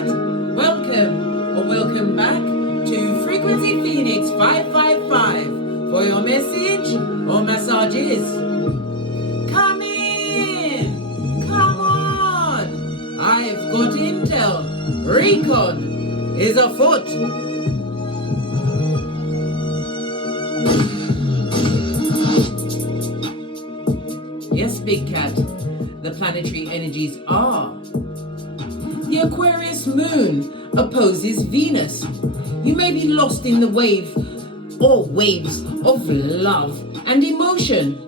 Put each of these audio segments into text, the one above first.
cat. Welcome or welcome back to Frequency Phoenix 555 for your message or massages. Come in, come on. I've got intel. Recon is afoot. Yes, big cat. The planetary energies are. The Aquarius moon opposes Venus. You may be lost in the wave or waves of love and emotion.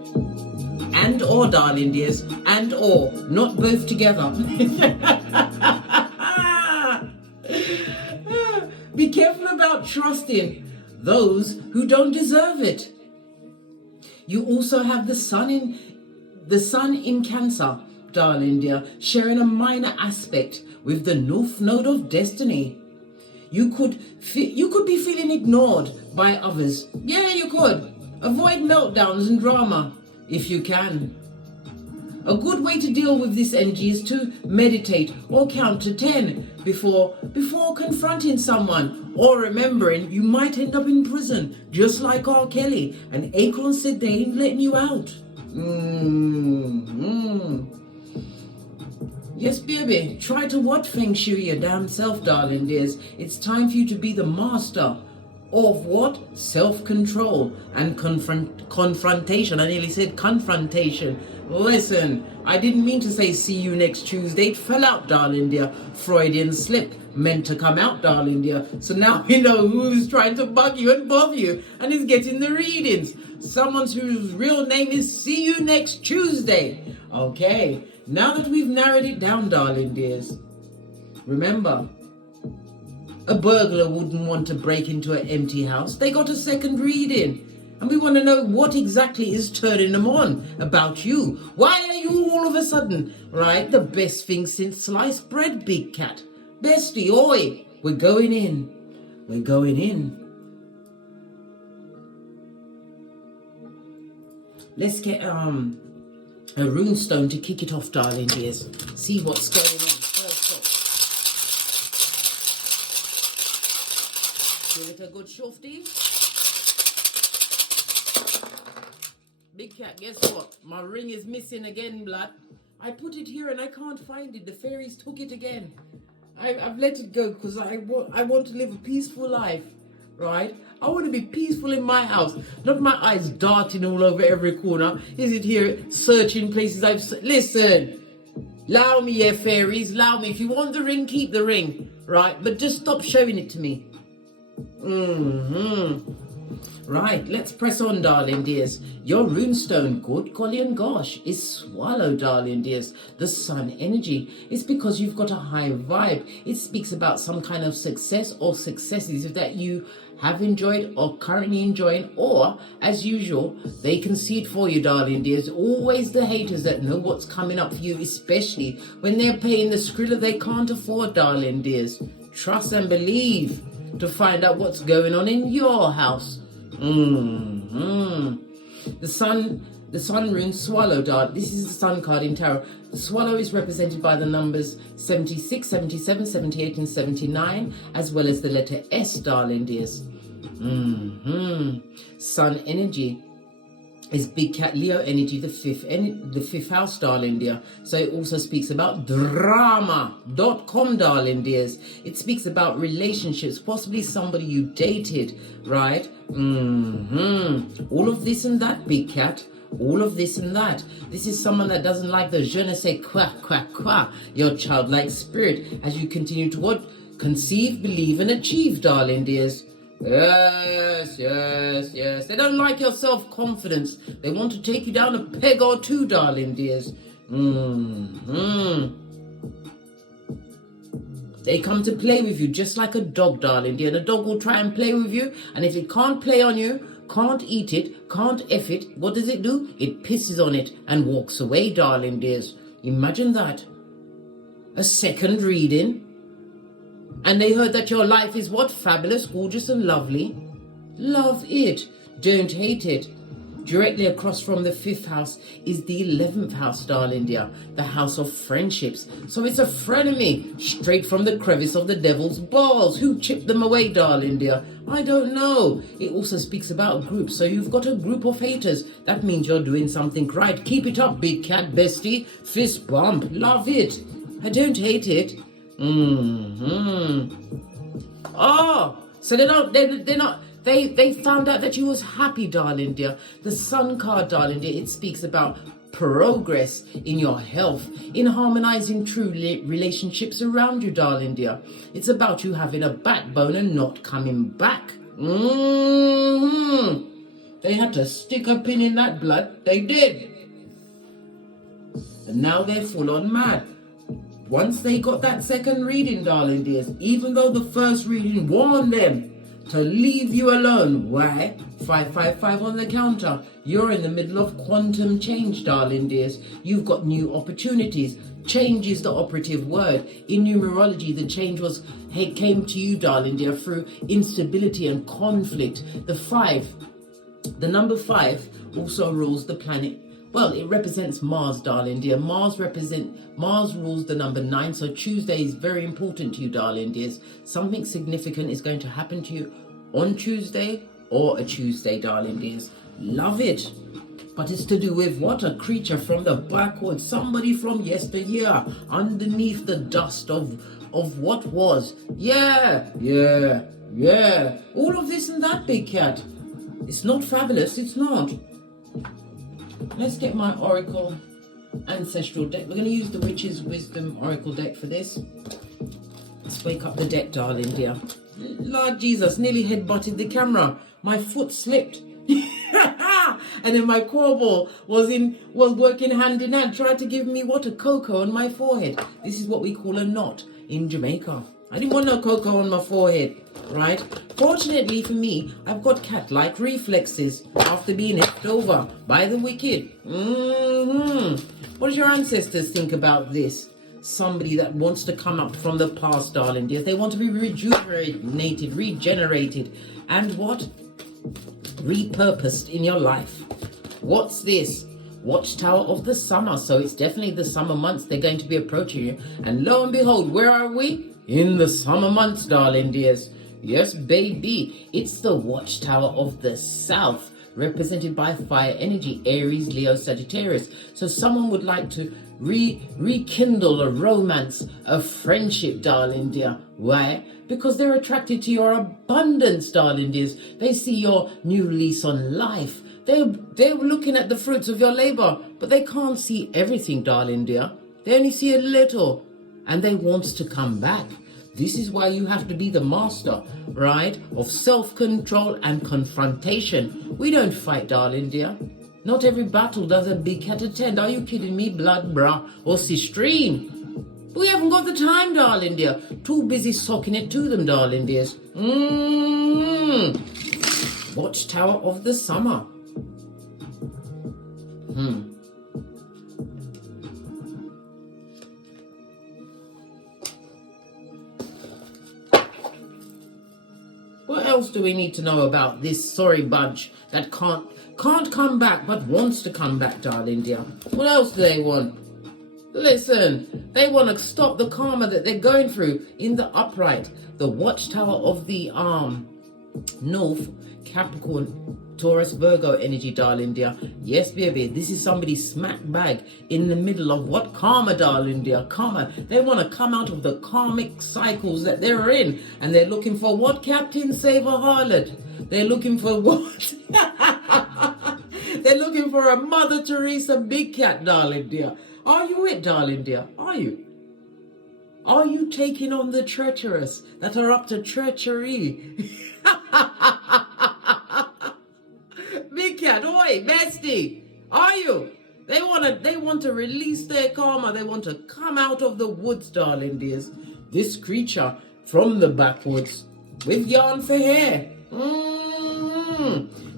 And or, darling dears, and or, not both together. Be careful about trusting those who don't deserve it. You also have the sun in Cancer, darling dear, sharing a minor aspect with the North Node of Destiny. You could be feeling ignored by others. Yeah, you could. Avoid meltdowns and drama if you can. A good way to deal with this energy is to meditate or count to 10 before confronting someone, or remembering you might end up in prison just like R. Kelly, and Akon said they ain't letting you out. Yes, baby, try to what feng shui your damn self, darling dears. It's time for you to be the master of what? Self-control and confrontation. I nearly said confrontation. Listen, I didn't mean to say see you next Tuesday. It fell out, darling dear. Freudian slip. Meant to come out, darling dear. So now we know who's trying to bug you and bother you and is getting the readings. Someone whose real name is see you next Tuesday. Okay, now that we've narrowed it down, darling dears, remember, a burglar wouldn't want to break into an empty house. They got a second reading. And we want to know what exactly is turning them on about you. Why are you all of a sudden, right, the best thing since sliced bread, big cat? Bestie, oi, we're going in. We're going in. Let's get a rune stone to kick it off, darling dears. See what's going on first off. Give it a good shofty. Big cat, guess what? My ring is missing again, blood. I put it here and I can't find it. The fairies took it again. I've let it go because I want to live a peaceful life, right? I want to be peaceful in my house, not my eyes darting all over every corner. Is it here searching places listen, allow me, yeah, fairies, allow me. If you want the ring, keep the ring, right? But just stop showing it to me. Right, let's press on, darling dears. Your runestone, good golly and gosh, is swallow, darling dears. The sun energy. It's because you've got a high vibe. It speaks about some kind of success or successes that you have enjoyed or currently enjoying, or as usual, they concede for you, darling dears. Always the haters that know what's coming up for you, especially when they're paying the skrilla they can't afford, darling dears. Trust and believe to find out what's going on in your house. The sun rune swallow, darling. This is the sun card in tarot. The swallow is represented by the numbers 76, 77, 78 and 79, as well as the letter S, darling dears. Sun energy is big cat Leo energy, the fifth house, darling dear. So it also speaks about drama.com, darling dears. It speaks about relationships, possibly somebody you dated, right? All of this and that, big cat. All of this and that. This is someone that doesn't like the je ne sais quoi, your childlike spirit, as you continue to what? Conceive, believe and achieve, darling dears. Yes. They don't like your self-confidence. They want to take you down a peg or two, darling dears. They come to play with you just like a dog, darling dear. And a dog will try and play with you. And if it can't play on you, can't eat it, can't F it, what does it do? It pisses on it and walks away, darling dears. Imagine that. A second reading. And they heard that your life is what? Fabulous, gorgeous and lovely. Love it. Don't hate it. Directly across from the 5th house is the 11th house, darling dear, the house of friendships. So it's a frenemy, straight from the crevice of the devil's balls. Who chipped them away, darling dear? I don't know. It also speaks about a group. So you've got a group of haters. That means you're doing something right. Keep it up, big cat bestie. Fist bump. Love it. I don't hate it. Oh, so they're not. They found out that you was happy, darling dear. The Sun card, darling dear, it speaks about progress in your health, in harmonizing true relationships around you, darling dear. It's about you having a backbone and not coming back. They had to stick a pin in that blood. They did. And now they're full on mad. Once they got that second reading, darling dears, even though the first reading warned them to leave you alone. Why? 555 on the counter. You're in the middle of quantum change, darling dears. You've got new opportunities. Change is the operative word. In numerology, the change came to you, darling dear, through instability and conflict. The number 5 also rules the planet. Well, it represents Mars, darling dear. Mars rules the number 9, so Tuesday is very important to you, darling dears. Something significant is going to happen to you on Tuesday or a Tuesday, darling dears. Love it. But it's to do with what? A creature from the backwards, somebody from yesteryear, underneath the dust of what was. Yeah. All of this and that, big cat. It's not fabulous, it's not. Let's get my Oracle Ancestral deck. We're going to use the Witch's Wisdom Oracle deck for this. Let's wake up the deck, darling dear. Lord Jesus, nearly head-butted the camera. My foot slipped. And then my core ball was working hand in hand, tried to give me what? A cocoa on my forehead. This is what we call a knot in Jamaica. I didn't want no cocoa on my forehead, right? Fortunately for me, I've got cat-like reflexes after being knocked over by the wicked. What does your ancestors think about this? Somebody that wants to come up from the past, darling dear. They want to be regenerated, and what? Repurposed in your life. What's this? Watchtower of the summer. So it's definitely the summer months. They're going to be approaching you. And lo and behold, where are we? In the summer months, darling dears. Yes, baby. It's the Watchtower of the South, represented by fire energy, Aries, Leo, Sagittarius. So someone would like to rekindle a romance, a friendship, darling dear. Why? Because they're attracted to your abundance, darling dears. They see your new lease on life. They're looking at the fruits of your labor, but they can't see everything, darling dear. They only see a little, and they want to come back. This is why you have to be the master, right, of self-control and confrontation. We don't fight, darling dear. Not every battle does a big cat attend. Are you kidding me, blood, brah, or sistrine? We haven't got the time, darling dear. Too busy socking it to them, darling dears. Watchtower of the summer. What else do we need to know about this sorry bunch that can't come back but wants to come back, darling dear? What else do they want? Listen, they want to stop the karma that they're going through in the upright. The Watchtower of the North, Capricorn, Taurus, Virgo energy, darling dear. Yes, baby, this is somebody smack bag in the middle of what? Karma, darling dear. Karma. They want to come out of the karmic cycles that they're in. And they're looking for what? Captain Save a Harlot. They're looking for what? They're looking for a Mother Teresa big cat, darling dear. Are you it, darling dear? Are you? Are you taking on the treacherous that are up to treachery? Big cat, oi, bestie, are you? They want to release their karma. They want to come out of the woods, darling dears. This creature from the backwoods with yarn for hair.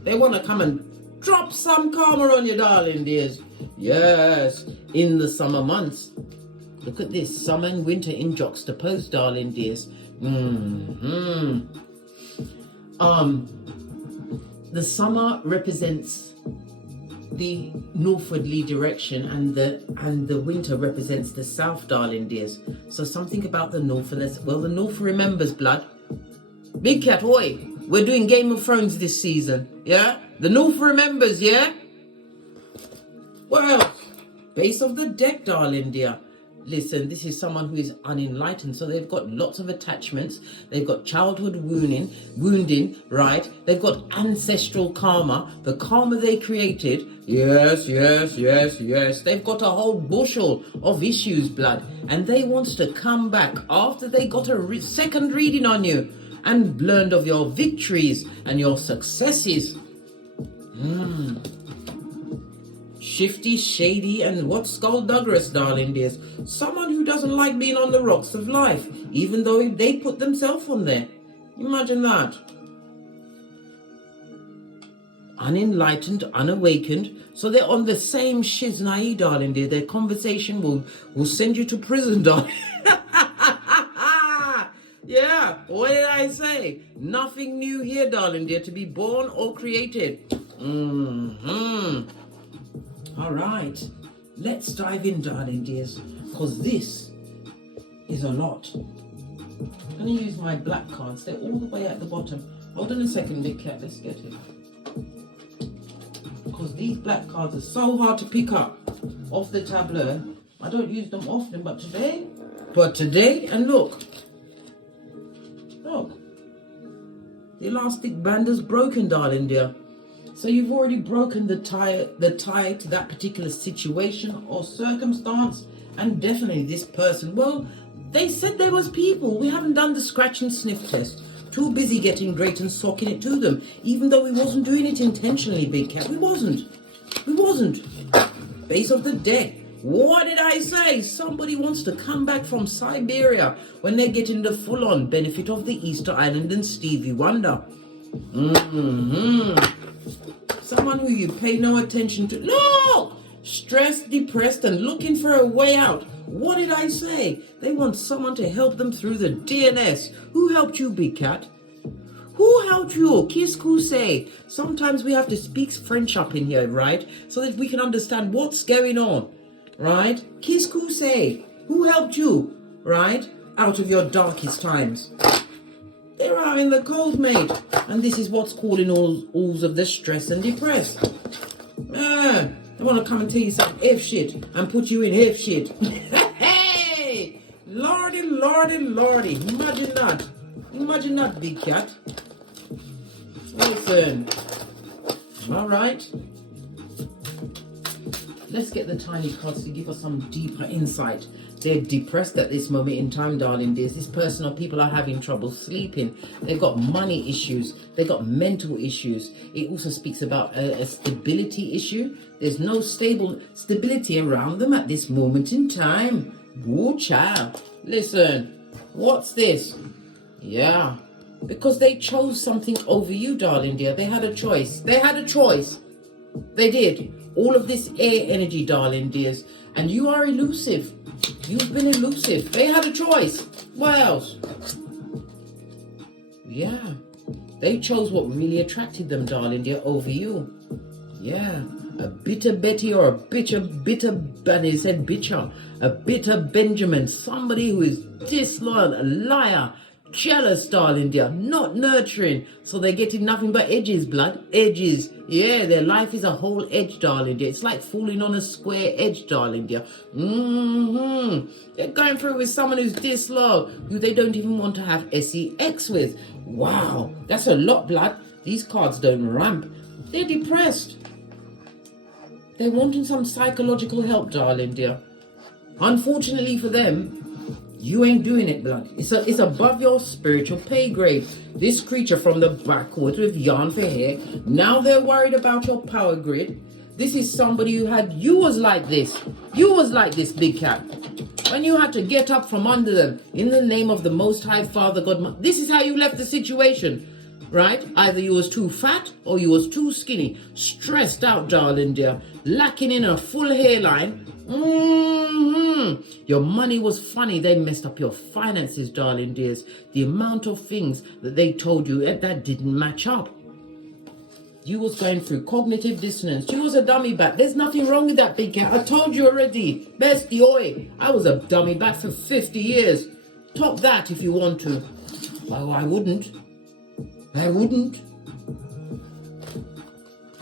They want to come and drop some karma on you, darling dears. Yes, in the summer months. Look at this, summer and winter in juxtaposed, darling dears. The summer represents the northwardly direction, and the winter represents the south, darling dears. So something about the north, and the north remembers, blood. Big cat, oi, we're doing Game of Thrones this season, yeah? The north remembers, yeah? Well, base of the deck, darling dear. Listen, this is someone who is unenlightened, so they've got lots of attachments. They've got childhood wounding, right? They've got ancestral karma, the karma they created. Yes. They've got a whole bushel of issues, blood, and they want to come back after they got a second reading on you and learned of your victories and your successes. Shifty, shady, and what's skullduggerous, darling dears? Someone who doesn't like being on the rocks of life, even though they put themselves on there. Imagine that. Unenlightened, unawakened, so they're on the same shiznai, darling dear. Their conversation will send you to prison, darling. Yeah, what did I say? Nothing new here, darling dear, to be born or created. All right, let's dive in, darling dears, because this is a lot. I'm going to use my black cards. They're all the way at the bottom. Hold on a second, big cat. Let's get it. Because these black cards are so hard to pick up off the tableau. I don't use them often, but today, and look, the elastic band is broken, darling dear. So you've already broken the tie to that particular situation or circumstance, and definitely this person. Well, they said there was people. We haven't done the scratch and sniff test. Too busy getting great and socking it to them, even though we wasn't doing it intentionally, big cat. We wasn't. Base of the deck. What did I say? Somebody wants to come back from Siberia when they're getting the full-on benefit of the Easter Island and Stevie Wonder. Someone who you pay no attention to. No! Stressed, depressed, and looking for a way out. What did I say? They want someone to help them through the DNS. Who helped you, big cat? Who helped you? Qu'est-ce que c'est? Sometimes we have to speak French up in here, right? So that we can understand what's going on, right? Qu'est-ce que c'est? Who helped you, right? Out of your darkest times. They're out in the cold, mate. And this is what's causing all of the stress and depressed. They want to come and tell you some F shit and put you in F shit. Hey! Lordy. Imagine that, big cat. Listen. All right. Let's get the tiny cards to give us some deeper insight. They're depressed at this moment in time, darling dears. This person or people are having trouble sleeping. They've got money issues. They've got mental issues. It also speaks about a stability issue. There's no stability around them at this moment in time. Woo, child. Listen, what's this? Yeah, because they chose something over you, darling dear. They had a choice. They did. All of this air energy, darling dears. And you are elusive. You've been elusive. They had a choice. What else? Yeah. They chose what really attracted them, darling dear, over you. Yeah. A bitter Betty or a bitter Benny said bitcher. A bitter Benjamin. Somebody who is disloyal, a liar, jealous, darling dear, not nurturing. So they're getting nothing but edges, blood. Edges. Yeah, their life is a whole edge, darling dear. It's like falling on a square edge, darling dear. They're going through with someone who's disloyal, who they don't even want to have sex with. Wow, that's a lot, blood. These cards don't ramp. They're depressed. They're wanting some psychological help, darling dear. Unfortunately for them, you ain't doing it, blood. It's above your spiritual pay grade. This creature from the backwoods with yarn for hair, now they're worried about your power grid. This is somebody who you was like this. You was like this, big cat. When you had to get up from under them in the name of the Most High Father God. This is how you left the situation, right? Either you was too fat or you was too skinny. Stressed out, darling dear. Lacking in a full hairline. Your money was funny. They messed up your finances, darling dears. The amount of things that they told you that didn't match up. You was going through cognitive dissonance. You was a dummy bat. There's nothing wrong with that, big cat. I told you already. Bestie, oi. I was a dummy bat for 50 years. Top that if you want to. Oh, I wouldn't. I wouldn't.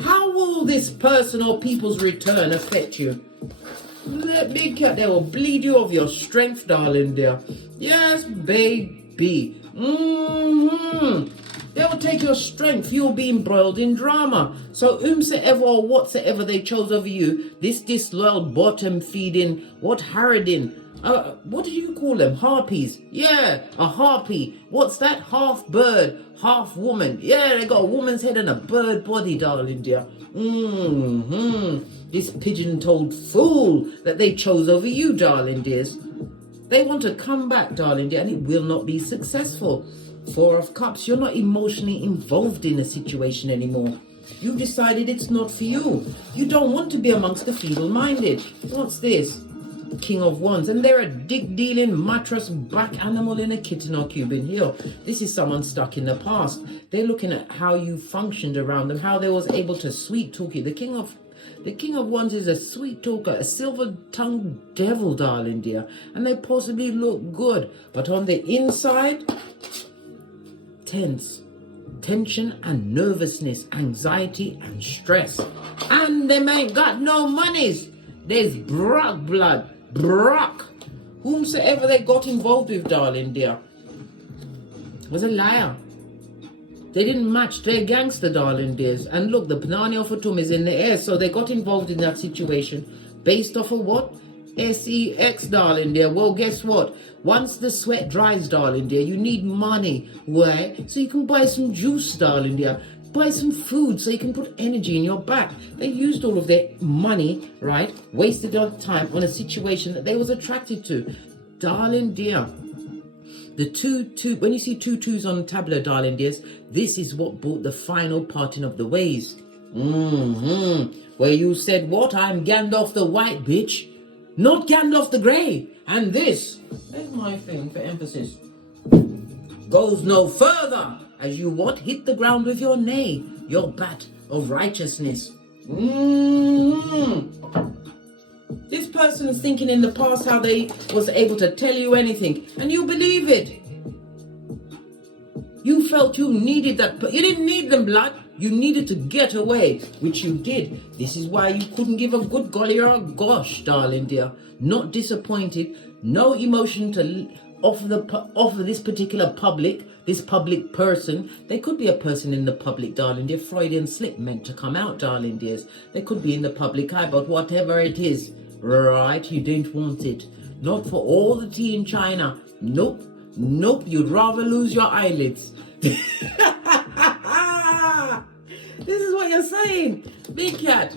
How will this person or people's return affect you? That big cat, they will bleed you of your strength, darling dear. Yes, baby. They will take your strength. You'll be embroiled in drama. So whomsoever or whatsoever they chose over you, this disloyal bottom feeding, what harridan, what did you call them? Harpies. Yeah, a harpy. What's that? Half bird, half woman. Yeah, they got a woman's head and a bird body, darling dear. This pigeon-toed fool that they chose over you, darling dears. They want to come back, darling dear, and it will not be successful. 4 of Cups, you're not emotionally involved in a situation anymore. You decided it's not for you. You don't want to be amongst the feeble-minded. What's this? King of Wands, and they're a dick-dealing mattress back animal in a kitten or Cuban heel. This is someone stuck in the past. They're looking at how you functioned around them, how they was able to sweet talk you. The King of Wands is a sweet talker, a silver-tongued devil, darling dear, and they possibly look good, but on the inside, tension and nervousness, anxiety and stress, and them ain't got no monies. There's Brock blood. Brock, whomsoever they got involved with, darling dear, was a liar. They didn't match their gangster, darling dears. And look, the Panani of Fatum is in the air, so they got involved in that situation based off of what? SEX, darling dear. Well, guess what? Once the sweat dries, darling dear, you need money. Why? So you can buy some juice, darling dear. Buy some food so you can put energy in your back. They used all of their money, right? Wasted their time on a situation that they was attracted to. Darling dear. The two, when you see 2 2s on the tableau, darling dears, this is what brought the final parting of the ways. Where you said, what? I'm Gandalf the white, bitch. Not Gandalf the grey. And this, there's my thing for emphasis, goes no further. As you what? Hit the ground with your nay, your bat of righteousness. This person is thinking in the past how they was able to tell you anything, and you believe it. You felt you needed that, but you didn't need them, blood. You needed to get away, which you did. This is why you couldn't give a good golly or a gosh, darling dear. Not disappointed, no emotion to offer this particular public, this public person. They could be a person in the public, darling dear. Freudian slip meant to come out, darling dears. They could be in the public eye, but whatever it is, right, you don't want it. Not for all the tea in China. Nope, you'd rather lose your eyelids. This is what you're saying, big cat.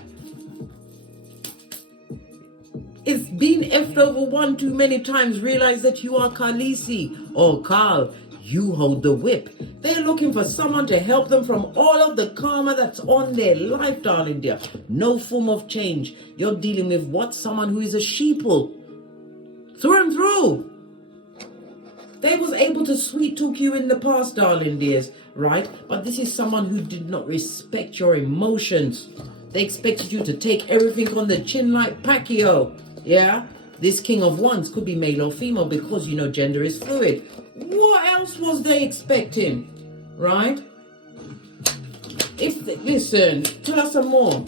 It's been effed over one too many times. Realize that you are Khaleesi or Carl. You hold the whip. They're looking for someone to help them from all of the karma that's on their life, darling dear. No form of change. You're dealing with what? Someone who is a sheeple. Through and through. They was able to sweet talk you in the past, darling dears, right? But this is someone who did not respect your emotions. They expected you to take everything on the chin like Pacquiao. Yeah? This King of Wands could be male or female because, you know, gender is fluid. What else was they expecting? Right? Listen, tell us some more.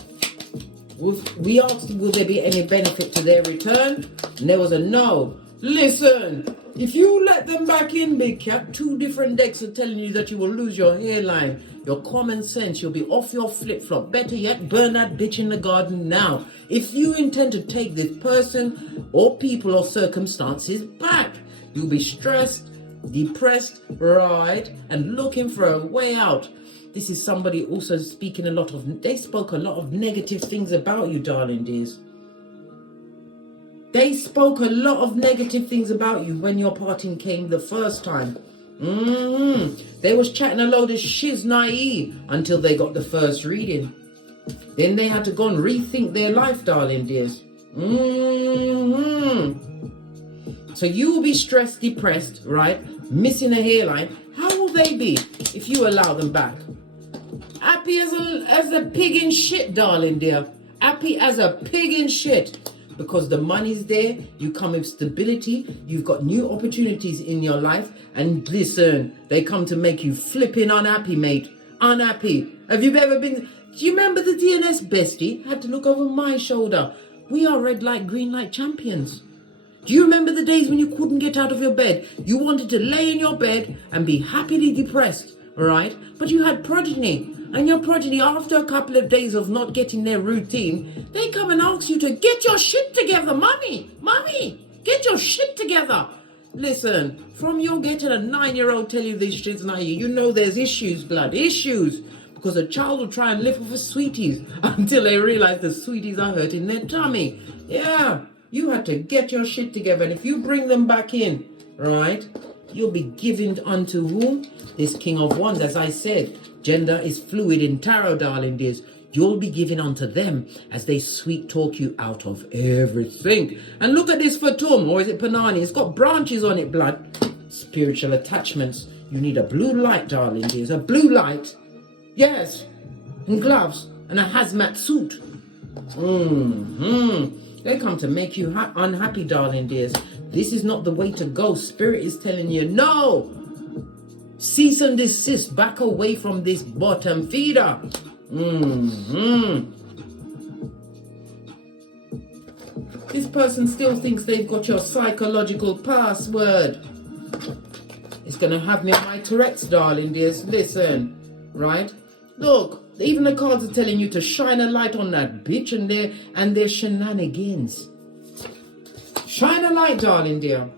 We asked, will there be any benefit to their return? And there was a no. Listen, if you let them back in, big cat, 2 different decks are telling you that you will lose your hairline, your common sense, you'll be off your flip-flop. Better yet, burn that bitch in the garden now. If you intend to take this person or people or circumstances back, you'll be stressed, depressed, right, and looking for a way out. This is somebody also speaking they spoke a lot of negative things about you, darling dears. They spoke a lot of negative things about you when your parting came the first time. They was chatting a load of shiz naive until they got the first reading. Then they had to go and rethink their life, darling dears. So you will be stressed, depressed, right? Missing a hairline. How will they be if you allow them back? Happy as a pig in shit, darling dear. Happy as a pig in shit. Because the money's there, you come with stability, you've got new opportunities in your life, and listen, they come to make you flipping unhappy, mate. Unhappy. Have you ever been... Do you remember the DNS bestie? Had to look over my shoulder. We are red light, green light champions. Do you remember the days when you couldn't get out of your bed? You wanted to lay in your bed and be happily depressed, right? But you had progeny. And your progeny, after a couple of days of not getting their routine, they come and ask you to get your shit together, mommy, get your shit together. Listen, from you getting a 9-year-old tell you this shit's not you know there's issues, blood, issues. Because a child will try and live off of sweeties until they realize the sweeties are hurting their tummy. Yeah, you had to get your shit together. And if you bring them back in, right, you'll be given unto whom? This King of Wands, as I said. Gender is fluid in tarot, darling dears. You'll be giving unto them as they sweet talk you out of everything. And look at this fatum, or is it panani? It's got branches on it, blood. Spiritual attachments. You need a blue light, darling dears. A blue light. Yes. And gloves. And a hazmat suit. They come to make you unhappy, darling dears. This is not the way to go. Spirit is telling you, no. Cease and desist. Back away from this bottom feeder. This person still thinks they've got your psychological password. It's going to have me on my Tourette's, darling dears. Listen, right? Look, even the cards are telling you to shine a light on that bitch and their shenanigans. Shine a light, darling dear.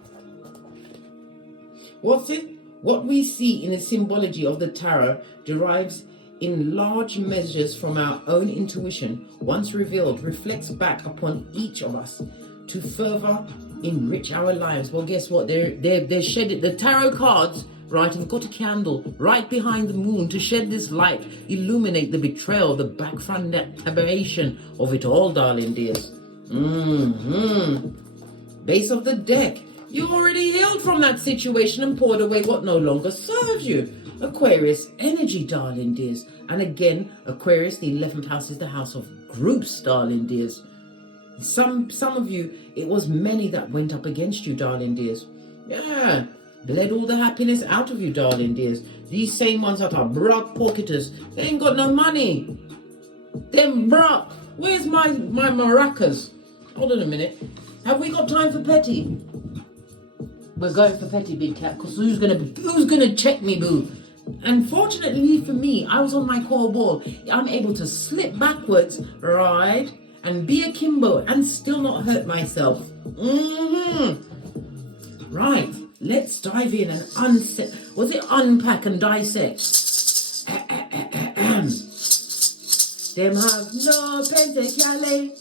What's it? What we see in the symbology of the tarot derives in large measures from our own intuition. Once revealed, reflects back upon each of us to further enrich our lives. Well, guess what? They're shedding the tarot cards, right? Have got a candle right behind the moon to shed this light, illuminate the betrayal, the background aberration of it all, darling dears. Base of the deck. You already healed from that situation and poured away what no longer serves you. Aquarius energy, darling dears. And again, Aquarius, the 11th house is the house of groups, darling dears. Some of you, it was many that went up against you, darling dears. Yeah, bled all the happiness out of you, darling dears. These same ones that are broke pocketers, they ain't got no money. Them broke. Where's my maracas? Hold on a minute. Have we got time for petty? We're going for petty, big cat, because who's gonna check me, boo? Unfortunately for me, I was on my core ball. I'm able to slip backwards, right, and be a Kimbo and still not hurt myself. Right, let's dive in and unpack and dissect. Them have no pentacale.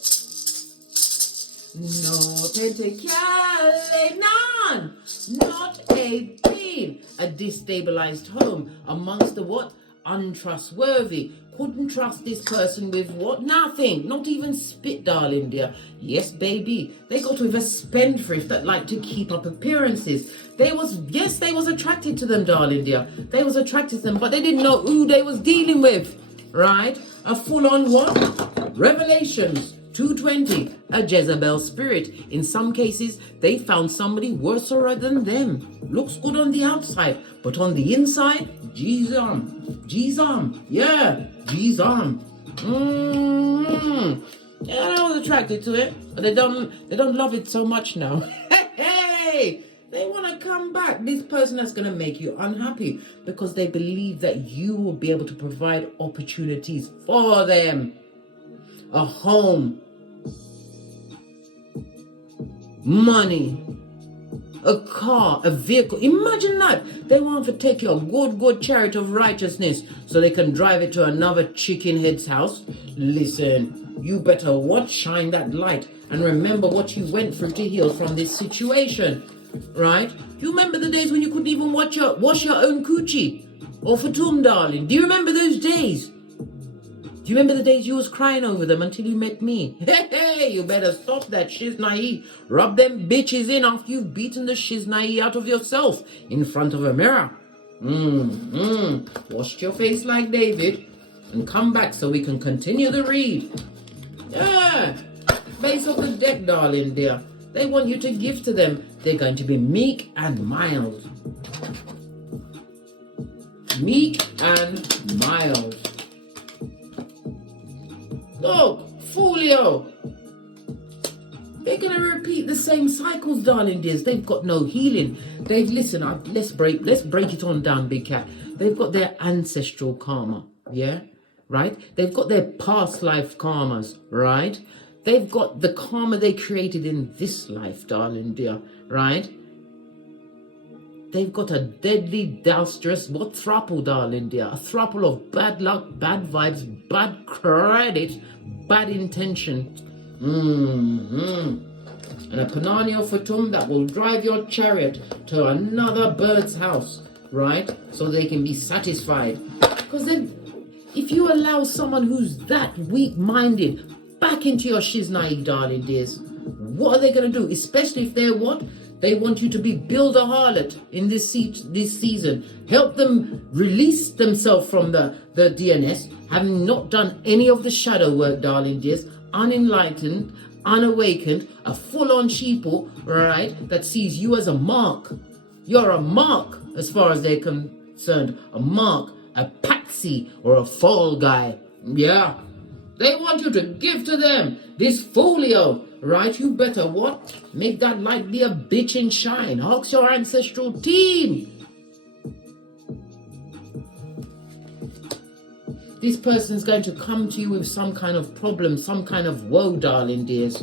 No pentacale, none, not a bean. A destabilized home amongst the what? Untrustworthy. Couldn't trust this person with what? Nothing. Not even spit, darling dear. Yes, baby. They got with a spendthrift that liked to keep up appearances. They was attracted to them, darling dear. They was attracted to them, but they didn't know who they was dealing with. Right? A full-on what? Revelations. 220, a Jezebel spirit. In some cases, they found somebody worse than them. Looks good on the outside, but on the inside, G's-arm. Yeah, G's-arm. Yeah, I was attracted to it, but they don't love it so much now. Hey, they want to come back. This person that's going to make you unhappy because they believe that you will be able to provide opportunities for them. A home, money, a car, a vehicle. Imagine that. They want to take your good chariot of righteousness so they can drive it to another chicken head's house. Listen, you better shine that light and remember what you went through to heal from this situation, right? You remember the days when you couldn't even wash your own coochie or fatum, darling? Do you remember those days? Do you remember the days you was crying over them until you met me? Hey, you better stop that shiznai. Rub them bitches in after you've beaten the shiznai out of yourself in front of a mirror. Washed your face like David. and come back so we can continue the read. Yeah. Base of the deck, darling dear. They want you to give to them. They're going to be meek and mild. Meek and mild. Look, Folio. They're going to repeat the same cycles, darling dears. They've got no healing. Listen, let's break it on down, big cat. They've got their ancestral karma, yeah? Right? They've got their past life karmas, right? They've got the karma they created in this life, darling dear, right? They've got a deadly, dousterous, what throuple, darling dear? A throuple of bad luck, bad vibes, bad credit, bad intention. And a Panania Fatum that will drive your chariot to another bird's house, right? So they can be satisfied. Because then, if you allow someone who's that weak-minded back into your shiznai, darling dears, what are they going to do? Especially if they're what? They want you to be builder harlot in this season. Help them release themselves from the DNS, having not done any of the shadow work, darling dears, unenlightened, unawakened, a full-on sheeple, right, that sees you as a mark. You're a mark as far as they're concerned. A mark, a patsy, or a fall guy. Yeah. They want you to give to them this folio, right? You better what? Make that light be a bitch and shine. Ask your ancestral team. This person's going to come to you with some kind of problem, some kind of woe, darling dears,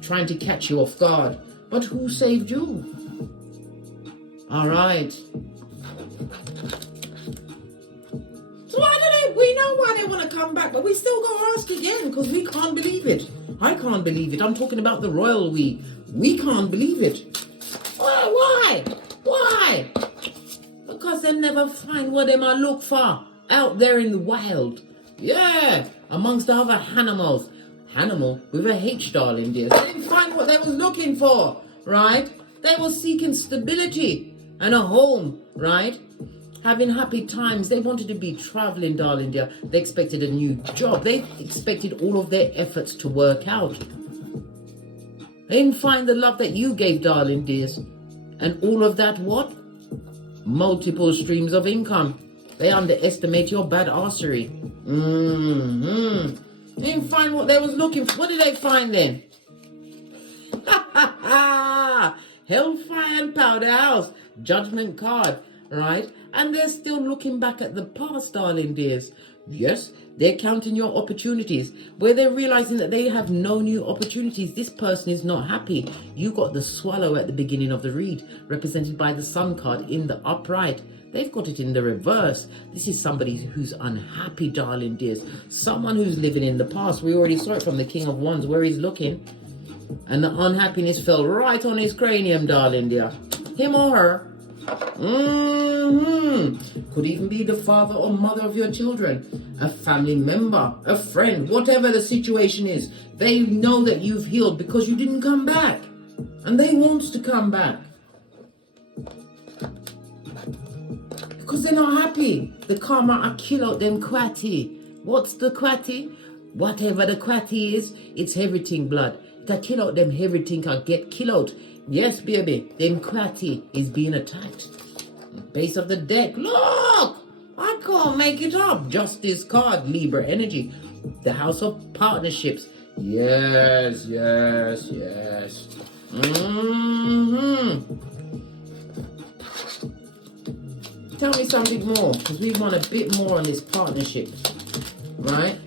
trying to catch you off guard. But who saved you? All right. So we know why they want to come back, but we still got to ask again because we can't believe it. I can't believe it. I'm talking about the royal we. We can't believe it. Why? Because they never find what they might look for out there in the wild. Yeah, amongst the other animals. Animal with a H, darling dear. They didn't find what they was looking for, right? They were seeking stability and a home, right? Having happy times. They wanted to be traveling, darling dear. They expected a new job. They expected all of their efforts to work out. They didn't find the love that you gave, darling dears. And all of that what? Multiple streams of income. They underestimate your bad arsery. They didn't find what they was looking for. What did they find then? Hellfire and Powder House. Judgment card, right? And they're still looking back at the past, darling dears. Yes, they're counting your opportunities. Where they're realizing that they have no new opportunities. This person is not happy. You got the swallow at the beginning of the read, represented by the sun card in the upright. They've got it in the reverse. This is somebody who's unhappy, darling dears. Someone who's living in the past. We already saw it from the King of Wands where he's looking. And the unhappiness fell right on his cranium, darling dear. Him or her. Could even be the father or mother of your children. A family member, a friend, whatever the situation is. They know that you've healed because you didn't come back. And they want to come back. Because they're not happy. The karma are kill out them quati. What's the quati? Whatever the quati is, it's everything blood. To kill out them everything can get killed out. Yes, baby, them quati is being attacked. Base of the deck. Look! I can't make it up. Justice card, Libra energy. The house of partnerships. Yes. Tell me something more, because we want a bit more on this partnership. Right?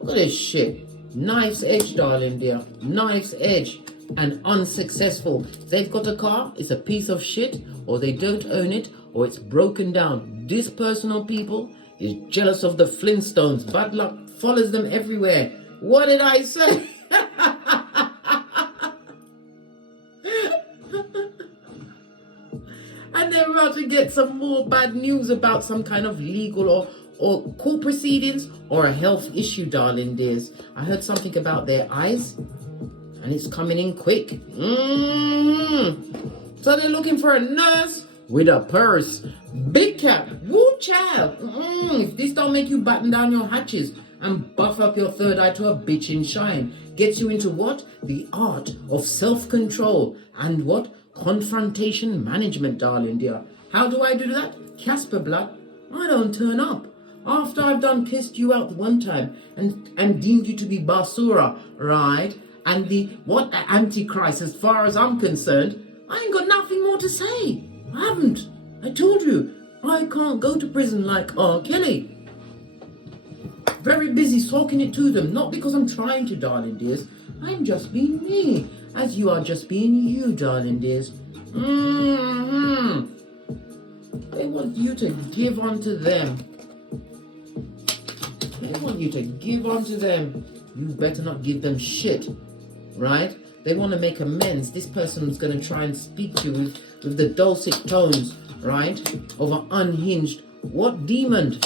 Look at this shit. Knife's edge, darling dear. Knife's edge. And unsuccessful. They've got a car, it's a piece of shit, or they don't own it, or it's broken down. This personal people is jealous of the Flintstones. Bad luck follows them everywhere. What did I say? And they're about to get some more bad news about some kind of legal or court proceedings or a health issue, darling dears. I heard something about their eyes. And it's coming in quick. So they're looking for a nurse with a purse. Big cat, woo child. If this don't make you batten down your hatches and buff up your third eye to a bitchin' shine, gets you into what? The art of self-control and what? Confrontation management, darling dear. How do I do that? Casper blood. I don't turn up. After I've done pissed you out one time and deemed you to be basura, right? And the what antichrist, as far as I'm concerned, I ain't got nothing more to say. I haven't. I told you, I can't go to prison like R. Kelly. Very busy soaking it to them, not because I'm trying to, darling dears. I'm just being me, as you are just being you, darling dears. They want you to give unto them. They want you to give unto them. You better not give them shit, right? They want to make amends. This person's going to try and speak to you with the dulcet tones, right, of an unhinged what demon?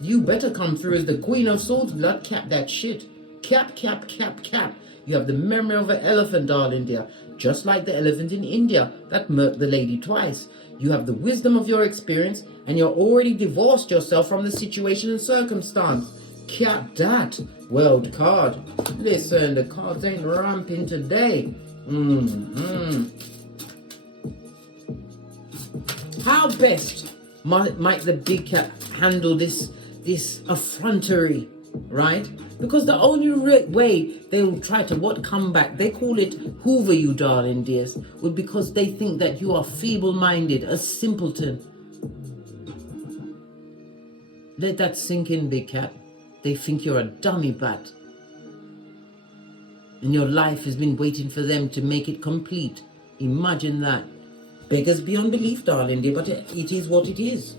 You better come through as the Queen of Swords, blood. Cap that shit. Cap, cap, cap, cap. You have the memory of an elephant, darling dear. Just like the elephant in India that murked the lady twice. You have the wisdom of your experience, and you're already divorced yourself from the situation and circumstance. Cap that. World card. Listen, the cards ain't ramping today. How best might the big cat handle this effrontery, right? Because the only way they will try to come back, they call it hoover you, darling dears, would because they think that you are feeble-minded, a simpleton. Let that sink in, big cat. They think you're a dummy bat. And your life has been waiting for them to make it complete. Imagine that. Beggars beyond belief, darling dear, but it is what it is.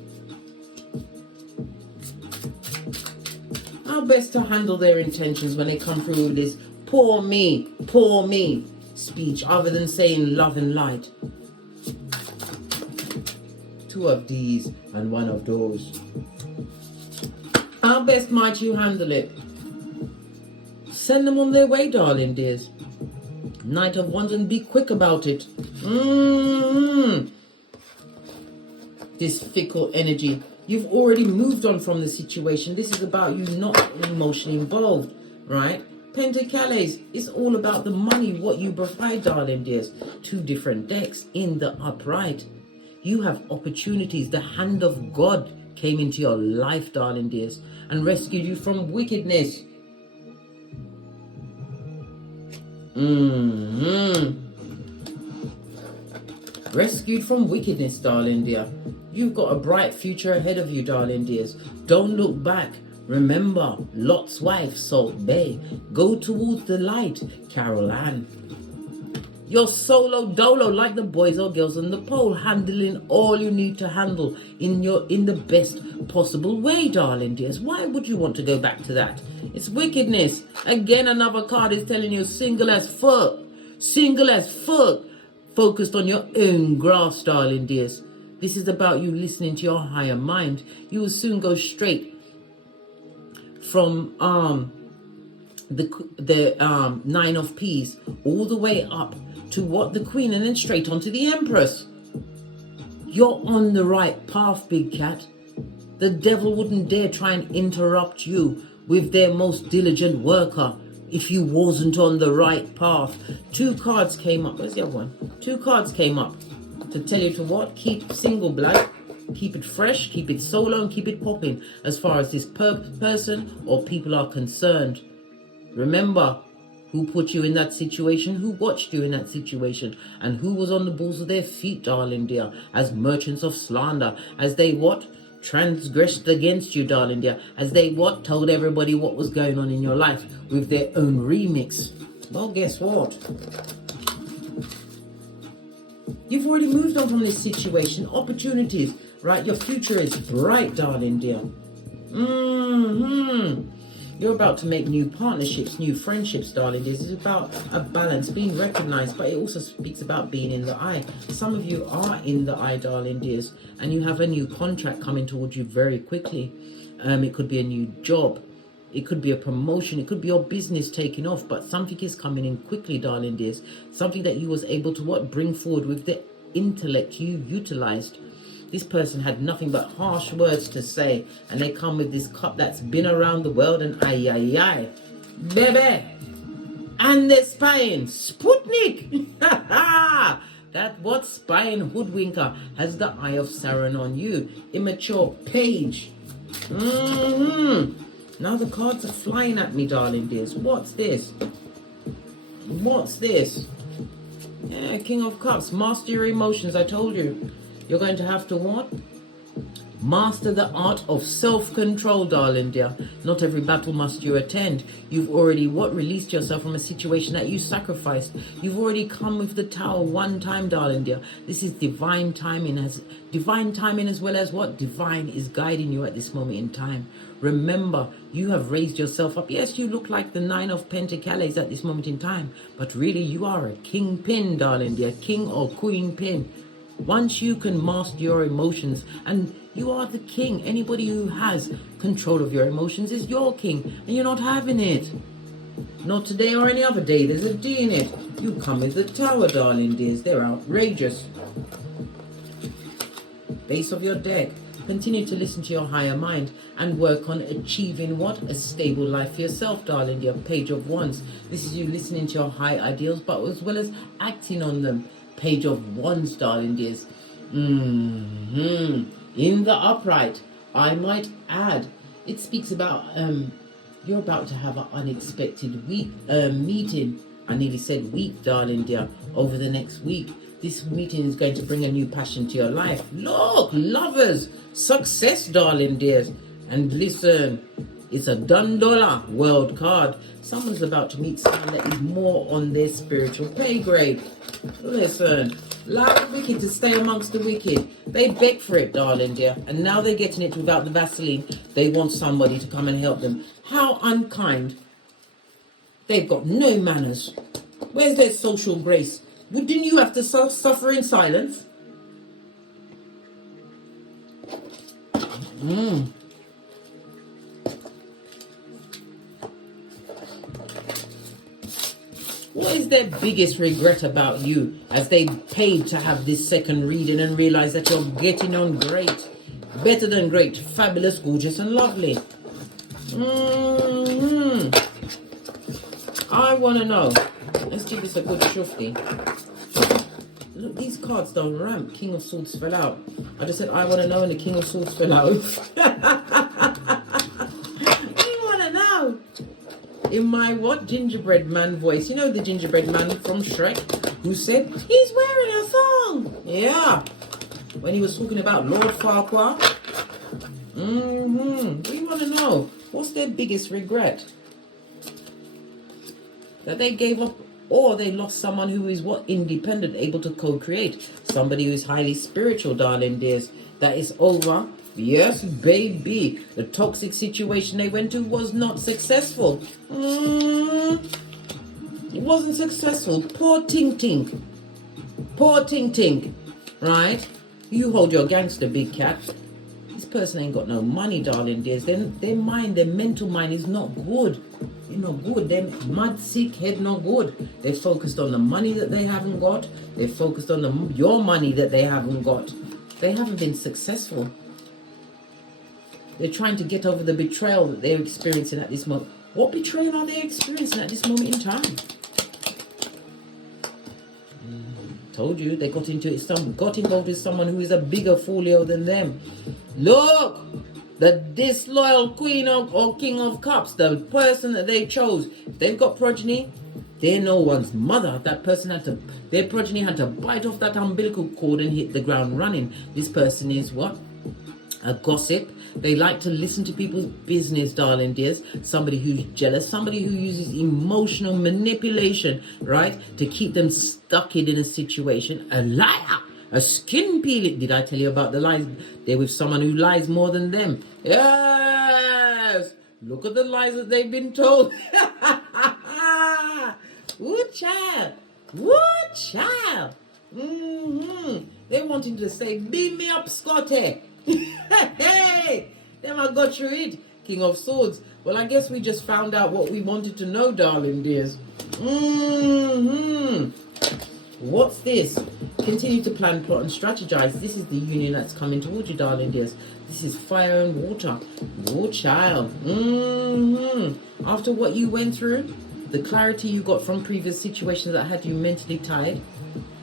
How best to handle their intentions when they come through with this poor me speech, other than saying love and light? Two of these and one of those. How best might you handle it? Send them on their way, darling dears. Knight of Wands, and be quick about it. This fickle energy. You've already moved on from the situation. This is about you not emotionally involved, right? Pentacles, it's all about the money, what you provide, darling dears. Two different decks in the upright. You have opportunities. The hand of God came into your life, darling dears, and rescued you from wickedness. Rescued from wickedness, darling dear. You've got a bright future ahead of you, darling dears. Don't look back. Remember, Lot's wife, Salt Bay. Go towards the light, Carol Ann. You're solo dolo like the boys or girls on the pole, handling all you need to handle in the best possible way, darling dears. Why would you want to go back to that? It's wickedness. Again, another card is telling you single as fuck. Single as fuck. Focused on your own grass, darling dears. This is about you listening to your higher mind. You will soon go straight from the Nine of Peas all the way up to what? The Queen, and then straight onto the Empress. You're on the right path, big cat. The devil wouldn't dare try and interrupt you with their most diligent worker if you wasn't on the right path. Two cards came up. Where's the other one? Two cards came up to tell you to what? Keep single, blood. Keep it fresh, keep it solo, and keep it popping as far as this person or people are concerned. Remember who put you in that situation, who watched you in that situation, and who was on the balls of their feet, darling dear, as merchants of slander, as they what? Transgressed against you, darling dear, as they what? Told everybody what was going on in your life with their own remix. Well, guess what? You've already moved on from this situation. Opportunities, right? Your future is bright, darling dear. You're about to make new partnerships, new friendships, darling dears. It's about a balance, being recognized, but it also speaks about being in the eye. Some of you are in the eye, darling dears, and you have a new contract coming towards you very quickly. It could be a new job. It could be a promotion. It could be your business taking off, but something is coming in quickly, darling dears. Something that you was able to what? Bring forward with the intellect you utilized. This person had nothing but harsh words to say, and they come with this cup that's been around the world, and ay, baby, and they're spying. Sputnik. That what spying hoodwinker has the eye of Sauron on you. Immature page. Now the cards are flying at me, darling dears. What's this? What's this? Yeah, King of Cups. Master your emotions. I told you. You're going to have to what? Master the art of self-control, darling dear. Not every battle must you attend. You've already released yourself from a situation that you sacrificed. You've already come with the tower one time, darling dear. This is divine timing, as well as what? Divine is guiding you at this moment in time. Remember, you have raised yourself up. Yes, you look like the 9 of Pentacles at this moment in time, but really you are a kingpin, darling dear. King or queen pin. Once you can master your emotions, and you are the king. Anybody who has control of your emotions is your king, and you're not having it. Not today or any other day. There's a D in it. You come with the tower, darling dears. They're outrageous. Base of your deck. Continue to listen to your higher mind and work on achieving what? A stable life for yourself, darling dear. Page of Wands. This is you listening to your high ideals, but as well as acting on them. Page of Wands, darling dears. In the upright, I might add, it speaks about you're about to have an unexpected meeting. I nearly said week, darling dear. Over the next week, this meeting is going to bring a new passion to your life. Look, lovers, success, darling dears. And listen, it's a $1 world card. Someone's about to meet someone that is more on their spiritual pay grade. Listen, allow the wicked to stay amongst the wicked. They beg for it, darling dear, and now they're getting it without the Vaseline. They want somebody to come and help them. How unkind. They've got no manners. Where's their social grace? Didn't you have to suffer in silence? What is their biggest regret about you as they paid to have this second reading and realize that you're getting on great, better than great, fabulous, gorgeous and lovely? I want to know. Let's give this a good shufti. Look, these cards don't ramp. King of Swords fell out. I just said I want to know and the King of Swords fell out. In my what? Gingerbread man voice. You know the gingerbread man from Shrek who said, he's wearing a thong. Yeah. When he was talking about Lord Farquhar. Do you want to know? What's their biggest regret? That they gave up or they lost someone who is what? Independent, able to co-create. Somebody who is highly spiritual, darling dears. That is over. Yes, baby. The toxic situation they went to was not successful. It wasn't successful. Poor Ting Ting. Poor Ting Ting. Right? You hold your gangster, big cat. This person ain't got no money, darling dears. Their mind, their mental mind is not good. They're not good. Their mad sick head not good. They're focused on the money that they haven't got. They're focused on your money that they haven't got. They haven't been successful. They're trying to get over the betrayal that they're experiencing at this moment. What betrayal are they experiencing at this moment in time? Told you, they got involved with someone who is a bigger folio than them. Look, the disloyal queen or king of cups, the person that they chose, if they've got progeny, they're no one's mother. That person their progeny had to bite off that umbilical cord and hit the ground running. This person is what? A gossip. They like to listen to people's business, darling dears. Somebody who's jealous, somebody who uses emotional manipulation, right, to keep them stuck in a situation. A liar, a skin peeling. Did I tell you about the lies? They're with someone who lies more than them. Yes, look at the lies that they've been told. Woo child, woo child. They're wanting to say, beam me up, Scotty. Hey, then I got you it, King of Swords. Well, I guess we just found out what we wanted to know, darling dears. What's this? Continue to plan, plot, and strategize. This is the union that's coming towards you, darling dears. This is fire and water. Your child. After what you went through, the clarity you got from previous situations that had you mentally tied,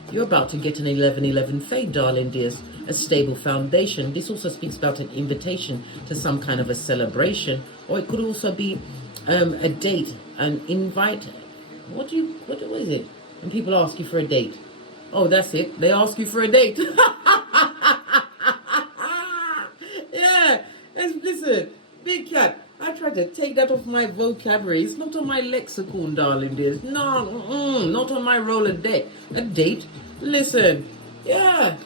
you're about to get an 11-11 fade, darling dears. A stable foundation. This also speaks about an invitation to some kind of a celebration, or it could also be a date, an invite. What is it when people ask you for a date? Oh, that's it. They ask you for a date. Yeah. Listen, big cat. I tried to take that off my vocabulary. It's not on my lexicon, darling dears. No, not on my Rolodex. A date. Listen, yeah.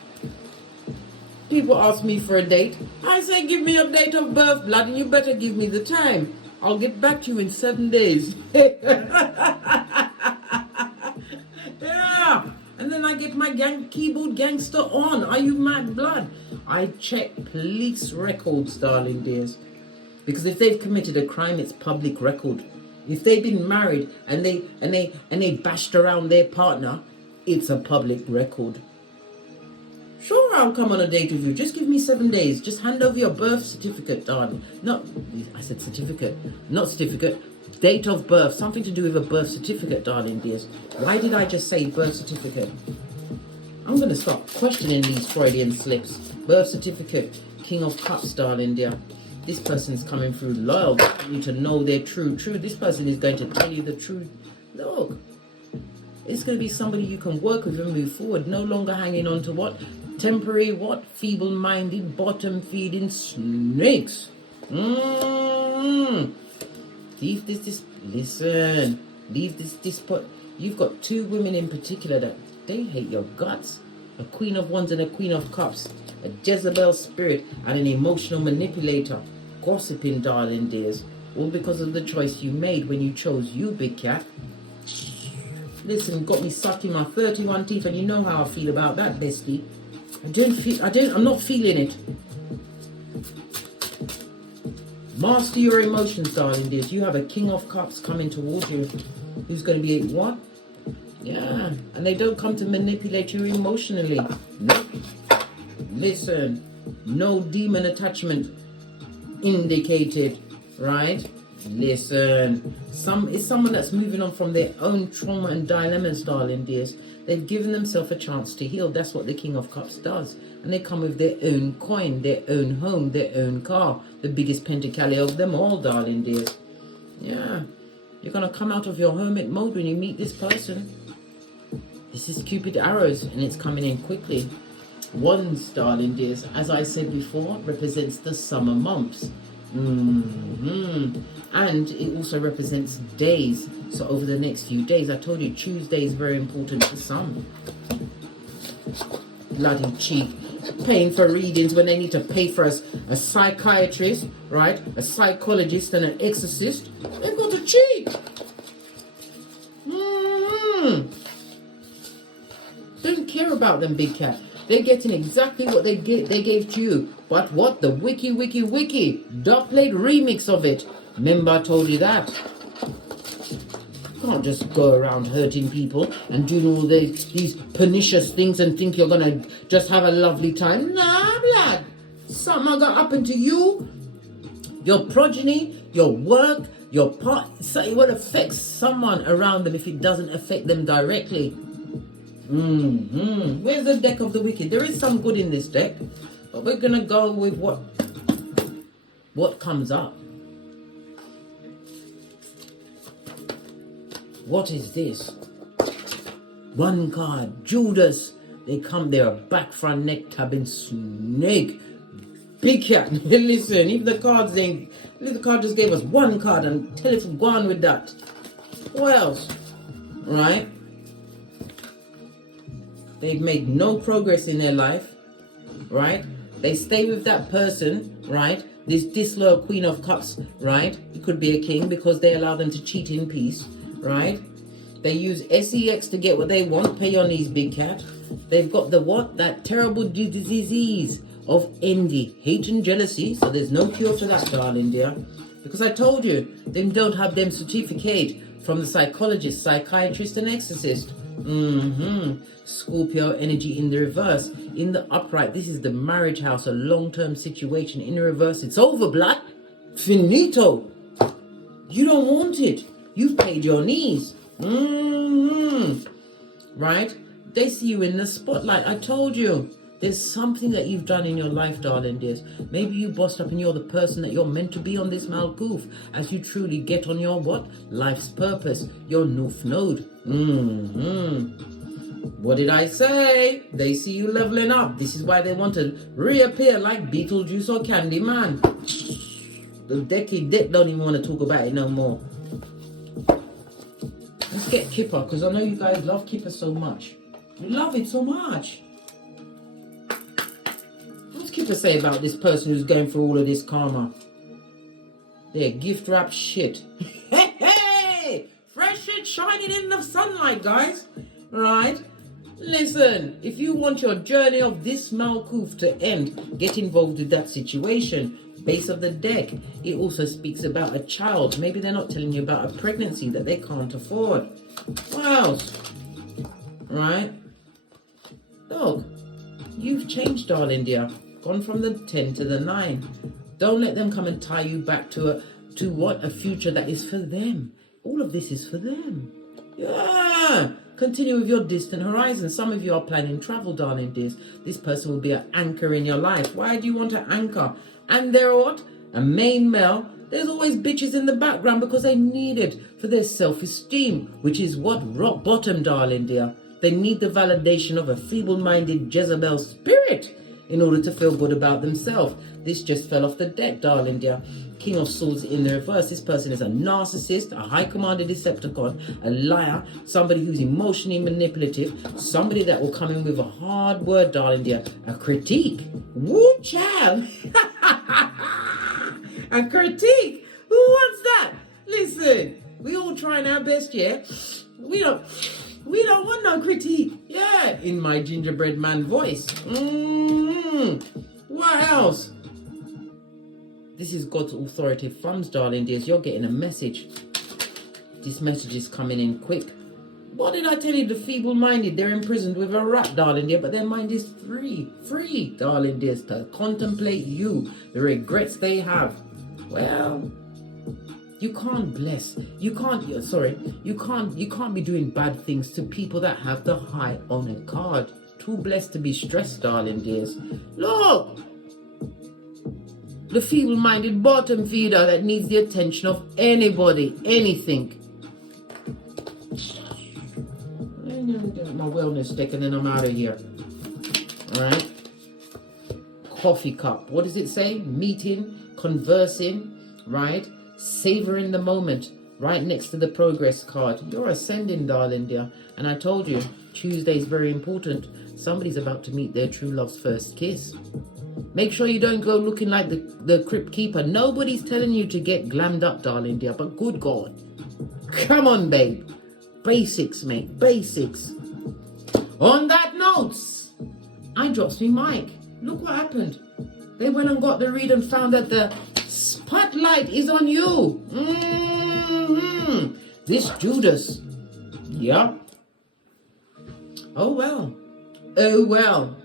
People ask me for a date. I say, give me your date of birth, blood, and you better give me the time. I'll get back to you in 7 days. Yeah. And then I get my keyboard gangster on. Are you mad, blood? I check police records, darling dears. Because if they've committed a crime, it's public record. If they've been married and they bashed around their partner, it's a public record. Sure, I'll come on a date with you. Just give me 7 days. Just hand over your birth certificate, darling. No, I said certificate, not certificate. Date of birth, something to do with a birth certificate, darling dears. Why did I just say birth certificate? I'm going to start questioning these Freudian slips. Birth certificate, King of Cups, darling dear. This person's coming through loyal. You need to know their true. This person is going to tell you the truth. Look, it's going to be somebody you can work with and move forward. No longer hanging on to what? Temporary what? Feeble-minded, bottom-feeding snakes. Leave this, listen. Leave this, you've got two women in particular that they hate your guts. A Queen of Wands and a Queen of Cups. A Jezebel spirit and an emotional manipulator. Gossiping, darling dears. All because of the choice you made when you chose you, big cat. Listen, got me sucking my 31 teeth, and you know how I feel about that, bestie. I'm not feeling it. Master your emotions, darling dears. You have a King of Cups coming towards you. Who's going to be what? Yeah, and they don't come to manipulate you emotionally. Nope. Listen, no demon attachment indicated, right? Listen, it's someone that's moving on from their own trauma and dilemmas, darling dears. They've given themselves a chance to heal. That's what the King of Cups does. And they come with their own coin, their own home, their own car. The biggest pentacali of them all, darling dears. Yeah. You're going to come out of your hermit mode when you meet this person. This is Cupid arrows, and it's coming in quickly. Wands, darling dears, as I said before, represents the summer months. And it also represents days. So over the next few days, I told you Tuesday is very important for some. Bloody cheek. Paying for readings when they need to pay for a psychiatrist, right? A psychologist and an exorcist. They've got to cheat. Don't care about them, big cat. They're getting exactly what they gave to you. But what? The wiki dubplate remix of it. Remember I told you that. You can't just go around hurting people and doing all these pernicious things and think you're gonna just have a lovely time. Nah, blood. Something gonna happen to you, your progeny, your work, your part. So it will affect someone around them if it doesn't affect them directly. Where's the deck of the wicked? There is some good in this deck, but we're gonna go with what comes up. What is this? One card, Judas. They're a back, front, neck, tabbing snake. Big cat. Listen, if the card just gave us one card and tell it to go on with that. What else? Right? They've made no progress in their life, right? They stay with that person, right? This disloyal Queen of Cups, right? It could be a king because they allow them to cheat in peace, right? They use sex to get what they want. Pay your knees, big cat. They've got the what? That terrible disease of envy, hate and jealousy. So there's no cure to that, darling dear. Because I told you, they don't have them certificate from the psychologist, psychiatrist and exorcist. Scorpio energy in the reverse. In the upright, this is the marriage house, a long-term situation. In the reverse, it's over, blood. Finito. You don't want it. You've paid your knees. Right? They see you in the spotlight. I told you. There's something that you've done in your life, darling dears. Maybe you bossed up and you're the person that you're meant to be on this Malkuth as you truly get on your what? Life's purpose. Your North Node. What did I say? They see you leveling up. This is why they want to reappear like Beetlejuice or Candyman. The deck don't even want to talk about it no more. Let's get Kipper, because I know you guys love Kipper so much. You love it so much. What's Kipper say about this person who's going through all of this karma? They're gift wrap shit. Hey! Fresh shit shining in the sunlight, guys. Right? Listen, if you want your journey of this Malkuth to end, get involved with that situation. Base of the deck, it also speaks about a child. Maybe they're not telling you about a pregnancy that they can't afford. What else? Right? Dog, you've changed, darling dear. Gone from the 10 to the 9. Don't let them come and tie you back to what? A future that is for them. All of this is for them. Yeah. Continue with your distant horizon. Some of you are planning travel, darling dears. This person will be an anchor in your life. Why do you want to anchor? And they're what? A main male. There's always bitches in the background because they need it for their self-esteem, which is what? Rock bottom, darling dear. They need the validation of a feeble-minded Jezebel spirit in order to feel good about themselves. This just fell off the deck, darling dear. King of Swords in the reverse. This person is a narcissist, a high-commanded Decepticon, a liar, somebody who's emotionally manipulative, somebody that will come in with a hard word, darling dear, a critique. Woo, child. A critique. Who wants that? Listen, we all trying our best, yeah? We don't want no critique. Yeah, in my gingerbread man voice. What else? This is God's authoritative thumbs, darling dears. You're getting a message. This message is coming in quick. What did I tell you? The feeble-minded, they're imprisoned with a rat, darling dear, but their mind is free, darling dears, to contemplate you, the regrets they have. Well, you can't bless. You can't be doing bad things to people that have the high honor card. Too blessed to be stressed, darling dears. Look! The feeble-minded bottom feeder that needs the attention of anybody, anything. My wellness deck and then I'm out of here. Alright? Coffee cup. What does it say? Meeting, conversing, right? Savoring the moment. Right next to the progress card. You're ascending, darling dear. And I told you, Tuesday is very important. Somebody's about to meet their true love's first kiss. Make sure you don't go looking like the crypt keeper. Nobody's telling you to get glammed up, darling dear, but good God. Come on, babe. Basics, mate. Basics. On that note, I dropped me mic. Look what happened. They went and got the read and found that the spotlight is on you. This Judas. Yeah. Oh, well. Oh, well.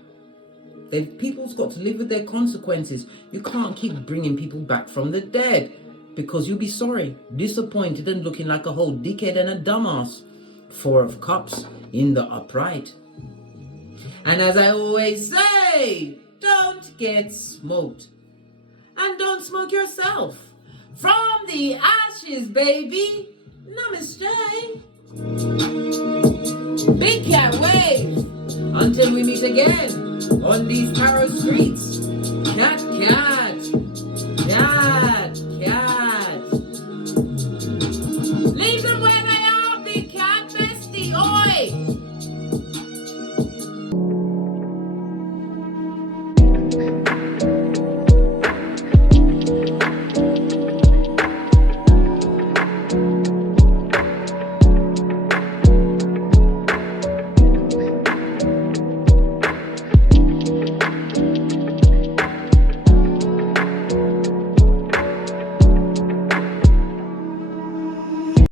People's got to live with their consequences. You can't keep bringing people back from the dead because you'll be sorry, disappointed and looking like a whole dickhead and a dumbass. 4 of Cups in the upright. And as I always say, don't get smoked. And don't smoke yourself. From the ashes, baby. Namaste. Big cat wave. Until we meet again on these Tarot streets. Cat, cat, cat.